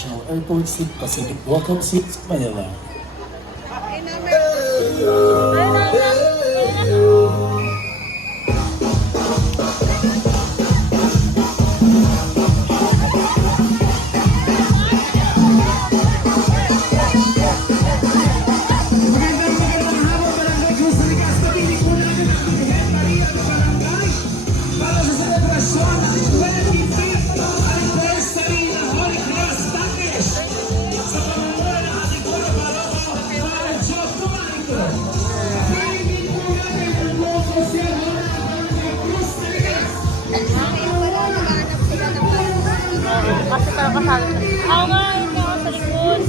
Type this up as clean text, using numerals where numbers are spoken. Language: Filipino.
International Airport, Seat Pacific Welcome Seats, Manila. Kasi talaga kasali na. Oo nga, yun nga, sa likod.